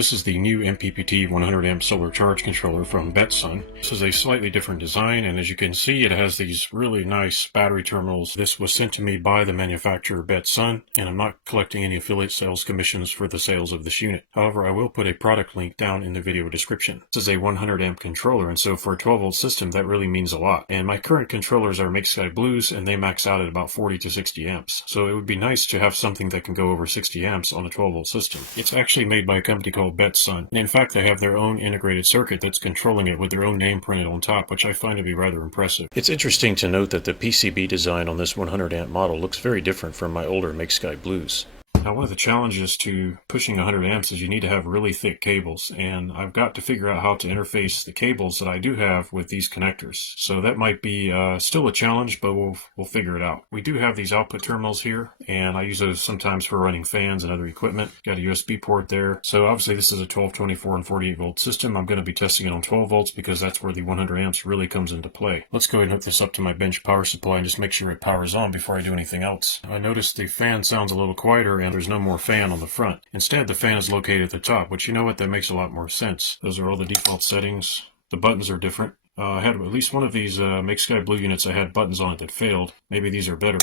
This is the new MPPT 100 amp solar charge controller from Betsun. This is a slightly different design, and as you can see, it has these really nice battery terminals. This was sent to me by the manufacturer Betsun, and I'm not collecting any affiliate sales commissions for the sales of this unit. However, I will put a product link down in the video description. This is a 100 amp controller, and so for a 12 volt system, that really means a lot. And my current controllers are MakeSkyBlues, and they max out at about 40 to 60 amps. So it would be nice to have something that can go over 60 amps on a 12 volt system. It's actually made by a company called Betsun. And in fact, they have their own integrated circuit that's controlling it with their own name printed on top, which I find to be rather impressive. It's interesting to note that the PCB design on this 100 amp model looks very different from my older MakeSkyBlues. Now, one of the challenges to pushing 100 amps is you need to have really thick cables, and I've got to figure out how to interface the cables that I do have with these connectors. So that might be still a challenge, but we'll figure it out. We do have these output terminals here, and I use those sometimes for running fans and other equipment. Got a USB port there. So obviously this is a 12, 24, and 48 volt system. I'm going to be testing it on 12 volts because that's where the 100 amps really comes into play. Let's go ahead and hook this up to my bench power supply and just make sure it powers on before I do anything else. I noticed the fan sounds a little quieter, and there's no more fan on the front. Instead, the fan is located at the top, which, you know what, that makes a lot more sense. Those are all the default settings. The buttons are different. I had at least one of these MakeSkyBlue units that had buttons on it that failed. Maybe these are better.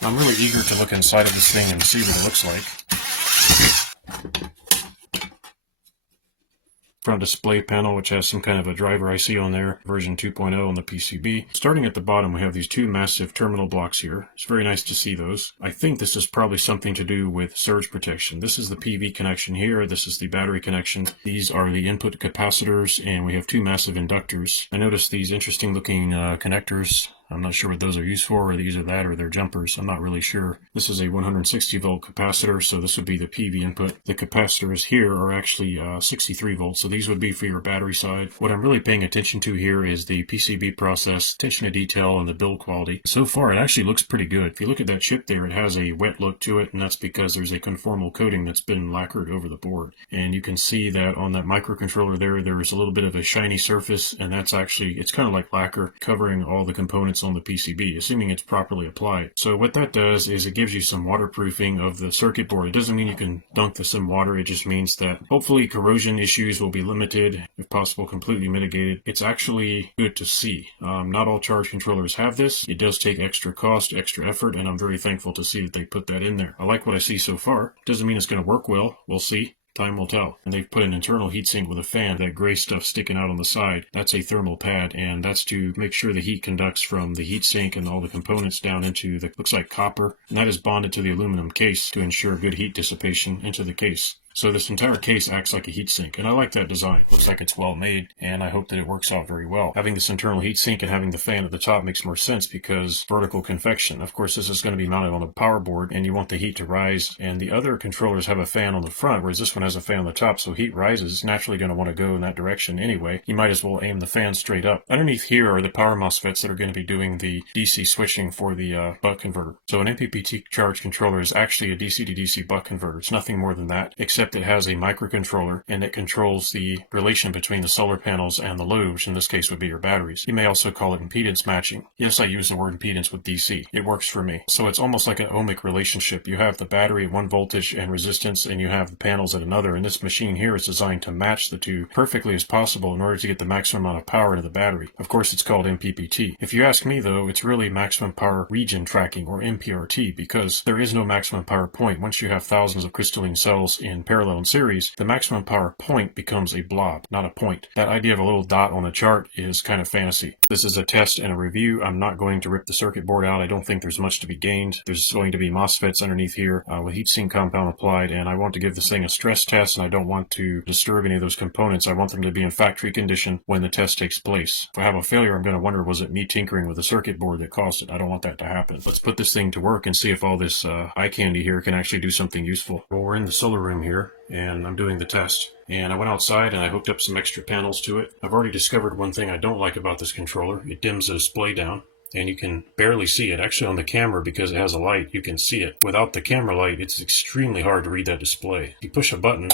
I'm really eager to look inside of this thing and see what it looks like. Front display panel, which has some kind of a driver IC on there, version 2.0 on the PCB. Starting at the bottom, we have these two massive terminal blocks here. It's very nice to see those. I think this is probably something to do with surge protection. This is the PV connection here. This is the battery connection. These are the input capacitors, and we have two massive inductors. I noticed these interesting looking connectors. I'm not sure what those are used for, or either that or they're jumpers. I'm not really sure. This is a 160 volt capacitor, so this would be the PV input. The capacitors here are actually 63 volts, so these would be for your battery side. What I'm really paying attention to here is the PCB process, attention to detail, and the build quality. So far, it actually looks pretty good. If you look at that chip there, it has a wet look to it, and that's because there's a conformal coating that's been lacquered over the board. And you can see that on that microcontroller there is a little bit of a shiny surface, and that's actually, it's kind of like lacquer covering all the components on the PCB, assuming it's properly applied. So what that does is it gives you some waterproofing of the circuit board. It doesn't mean you can dunk this in water. It just means that hopefully corrosion issues will be limited, if possible completely mitigated. It's actually good to see. Not all charge controllers have this. It does take extra cost, extra effort, and I'm very thankful to see that they put that in there. I like what I see so far. Doesn't mean it's going to work well. We'll see. Time will tell. And they've put an internal heatsink with a fan. That gray stuff sticking out on the side, that's a thermal pad, and that's to make sure the heat conducts from the heatsink and all the components down into the, looks like copper, and that is bonded to the aluminum case to ensure good heat dissipation into the case. So this entire case acts like a heatsink, and I like that design. Looks like it's well made, and I hope that it works out very well. Having this internal heatsink and having the fan at the top makes more sense because vertical convection. Of course, this is going to be mounted on a power board, and you want the heat to rise, and the other controllers have a fan on the front, whereas this one has a fan on the top, so heat rises. It's naturally going to want to go in that direction anyway. You might as well aim the fan straight up. Underneath here are the power MOSFETs that are going to be doing the DC switching for the buck converter. So an MPPT charge controller is actually a DC to DC buck converter. It's nothing more than that, except it has a microcontroller, and it controls the relation between the solar panels and the load, which in this case would be your batteries. You may also call it impedance matching. Yes, I use the word impedance with DC. It works for me. So it's almost like an ohmic relationship. You have the battery at one voltage and resistance, and you have the panels at another, and this machine here is designed to match the two perfectly as possible in order to get the maximum amount of power into the battery. Of course, it's called MPPT. If you ask me, though, it's really maximum power region tracking, or MPRT, because there is no maximum power point. Once you have thousands of crystalline cells in parallel and series, the maximum power point becomes a blob, not a point. That idea of a little dot on the chart is kind of fantasy. This is a test and a review. I'm not going to rip the circuit board out. I don't think there's much to be gained. There's going to be MOSFETs underneath here with heatsink compound applied, and I want to give this thing a stress test, and I don't want to disturb any of those components. I want them to be in factory condition when the test takes place. If I have a failure, I'm going to wonder, was it me tinkering with the circuit board that caused it? I don't want that to happen. Let's put this thing to work and see if all this eye candy here can actually do something useful. Well, we're in the solar room here, and I'm doing the test. And I went outside and I hooked up some extra panels to it. I've already discovered one thing I don't like about this controller. It dims the display down, and you can barely see it. Actually, on the camera, because it has a light, you can see it. Without the camera light, it's extremely hard to read that display. You push a button,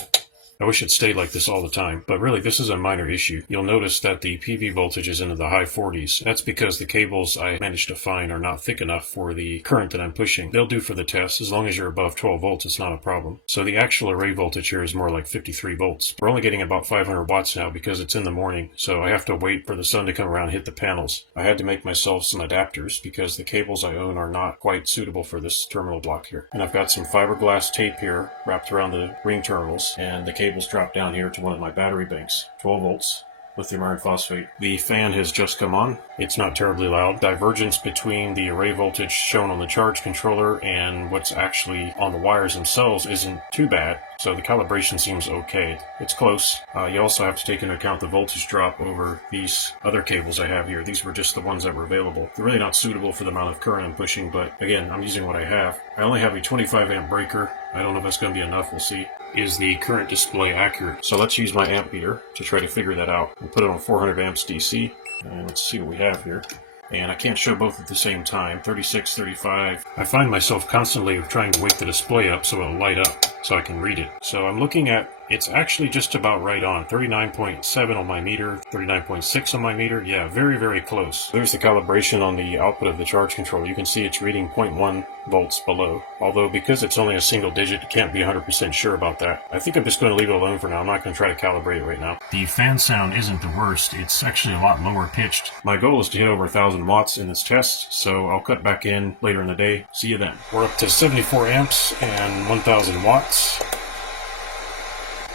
I wish it stayed like this all the time, but really this is a minor issue. You'll notice that the PV voltage is into the high 40s. That's because the cables I managed to find are not thick enough for the current that I'm pushing. They'll do for the test. As long as you're above 12 volts, it's not a problem. So the actual array voltage here is more like 53 volts. We're only getting about 500 watts now because it's in the morning, so I have to wait for the sun to come around and hit the panels. I had to make myself some adapters because the cables I own are not quite suitable for this terminal block here. And I've got some fiberglass tape here wrapped around the ring terminals, and the cables drop down here to one of my battery banks. 12 volts. Lithium iron phosphate. The fan has just come on. It's not terribly loud. Divergence between the array voltage shown on the charge controller and what's actually on the wires themselves isn't too bad, so the calibration seems okay. It's close. You also have to take into account the voltage drop over these other cables I have here. These were just the ones that were available. They're really not suitable for the amount of current I'm pushing, but again, I'm using what I have. I only have a 25 amp breaker. I don't know if that's going to be enough. We'll see. Is the current display accurate? So let's use my amp meter to try to figure that out. We'll put it on 400 amps DC, and let's see what we have here. And I can't show both at the same time. 36, 35. I find myself constantly trying to wake the display up so it'll light up so I can read it. So I'm looking at, it's actually just about right on. 39.7 on my meter, 39.6 on my meter. Yeah, very, very close. There's the calibration on the output of the charge controller. You can see it's reading 0.1 volts below. Although because it's only a single digit, you can't be 100% sure about that. I think I'm just going to leave it alone for now. I'm not going to try to calibrate it right now. The fan sound isn't the worst. It's actually a lot lower pitched. My goal is to hit over 1,000 watts in this test, so I'll cut back in later in the day. See you then. We're up to 74 amps and 1,000 watts.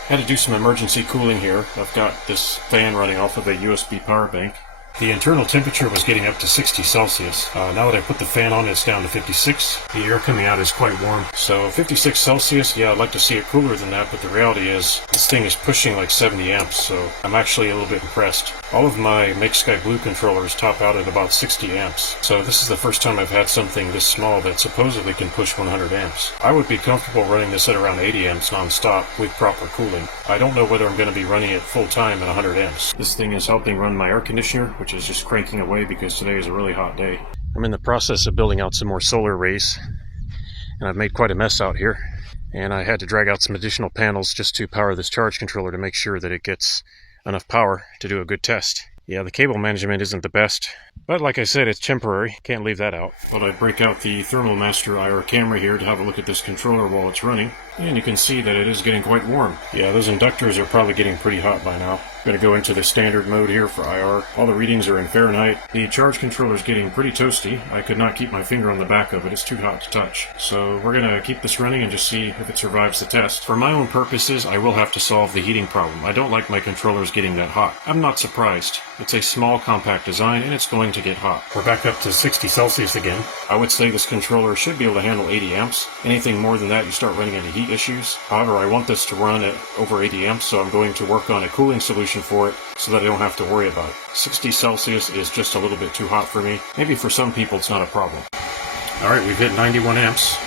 Had to do some emergency cooling here. I've got this fan running off of a USB power bank. The internal temperature was getting up to 60 Celsius. Now that I put the fan on, it's down to 56. The air coming out is quite warm. So 56 Celsius, yeah, I'd like to see it cooler than that, but the reality is this thing is pushing like 70 amps, so I'm actually a little bit impressed. All of my MakeSkyBlue controllers top out at about 60 amps. So this is the first time I've had something this small that supposedly can push 100 amps. I would be comfortable running this at around 80 amps non-stop with proper cooling. I don't know whether I'm going to be running it full time at 100 amps. This thing is helping run my air conditioner, which is just cranking away because today is a really hot day. I'm in the process of building out some more solar arrays, and I've made quite a mess out here. And I had to drag out some additional panels just to power this charge controller to make sure that it gets enough power to do a good test. Yeah, the cable management isn't the best, but like I said, it's temporary. Can't leave that out. Thought I'd break out the Thermal Master IR camera here to have a look at this controller while it's running, and you can see that it is getting quite warm. Yeah, those inductors are probably getting pretty hot by now. I'm going to go into the standard mode here for IR. All the readings are in Fahrenheit. The charge controller is getting pretty toasty. I could not keep my finger on the back of it. It's too hot to touch. So we're going to keep this running and just see if it survives the test. For my own purposes, I will have to solve the heating problem. I don't like my controllers getting that hot. I'm not surprised. It's a small, compact design, and it's going to get hot. We're back up to 60 Celsius again. I would say this controller should be able to handle 80 amps. Anything more than that, you start running into heat issues. However, I want this to run at over 80 amps, so I'm going to work on a cooling solution for it so that I don't have to worry about it. 60 Celsius is just a little bit too hot for me. Maybe for some people it's not a problem. Alright, we've hit 91 amps.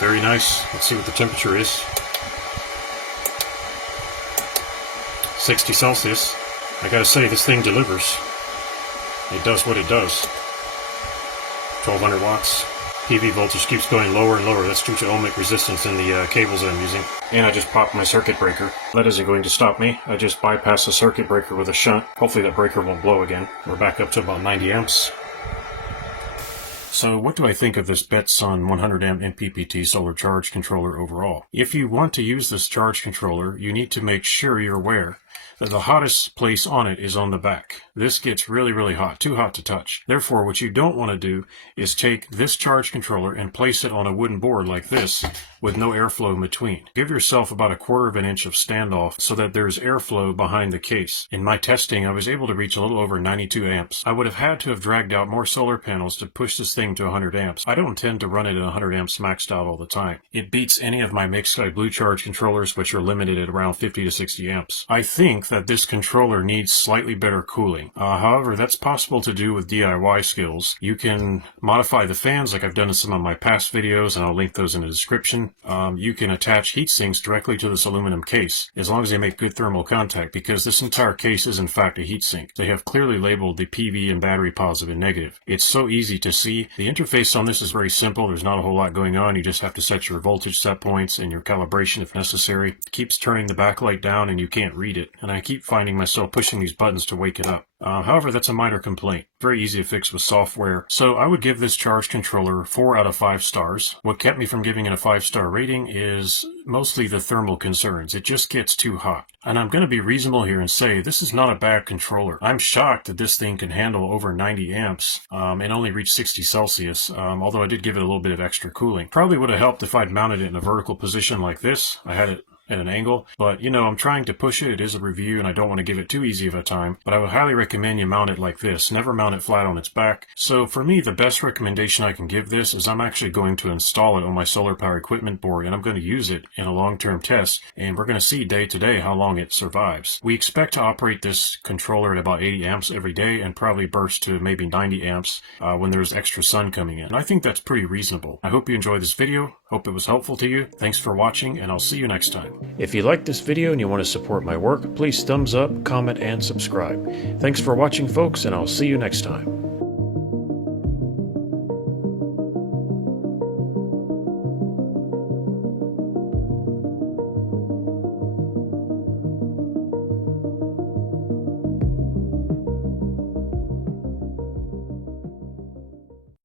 Very nice. Let's see what the temperature is. 60 Celsius. I gotta say, this thing delivers. It does what it does. 1200 watts. PV voltage keeps going lower and lower. That's due to ohmic resistance in the cables that I'm using. And I just popped my circuit breaker. That isn't going to stop me. I just bypassed the circuit breaker with a shunt. Hopefully that breaker won't blow again. We're back up to about 90 amps. So what do I think of this Betsun 100 amp MPPT solar charge controller overall? If you want to use this charge controller, you need to make sure you're aware that the hottest place on it is on the back. This gets really, really hot, too hot to touch. Therefore, what you don't want to do is take this charge controller and place it on a wooden board like this with no airflow in between. Give yourself about 1/4 of an inch of standoff so that there's airflow behind the case. In my testing, I was able to reach a little over 92 amps. I would have had to have dragged out more solar panels to push this thing to 100 amps. I don't intend to run it at 100 amps maxed out all the time. It beats any of my MakeSkyBlue charge controllers, which are limited at around 50 to 60 amps. I think that this controller needs slightly better cooling. cooling. However, that's possible to do with DIY skills. You can modify the fans like I've done in some of my past videos, and I'll link those in the description. You can attach heat sinks directly to this aluminum case, as long as they make good thermal contact, because this entire case is in fact a heat sink. They have clearly labeled the PV and battery positive and negative. It's so easy to see. The interface on this is very simple. There's not a whole lot going on. You just have to set your voltage set points and your calibration if necessary. It keeps turning the backlight down and you can't read it, and I keep finding myself pushing these buttons to wake it up. However, that's a minor complaint. Very easy to fix with software. So I would give this charge controller 4 out of 5 stars. What kept me from giving it a 5-star rating is mostly the thermal concerns. It just gets too hot. And I'm going to be reasonable here and say this is not a bad controller. I'm shocked that this thing can handle over 90 amps and only reach 60 Celsius, although I did give it a little bit of extra cooling. Probably would have helped if I'd mounted it in a vertical position like this. I had it at an angle, but you know, I'm trying to push it. It is a review and I don't want to give it too easy of a time, but I would highly recommend you mount it like this. Never mount it flat on its back. So for me, the best recommendation I can give this is I'm actually going to install it on my solar power equipment board, and I'm going to use it in a long-term test, and we're going to see day to day how long it survives. We expect to operate this controller at about 80 amps every day and probably burst to maybe 90 amps when there's extra sun coming in. And I think that's pretty reasonable. I hope you enjoyed this video. Hope it was helpful to you. Thanks for watching, and I'll see you next time. If you liked this video and you want to support my work, please thumbs up, comment, and subscribe. Thanks for watching, folks, and I'll see you next time.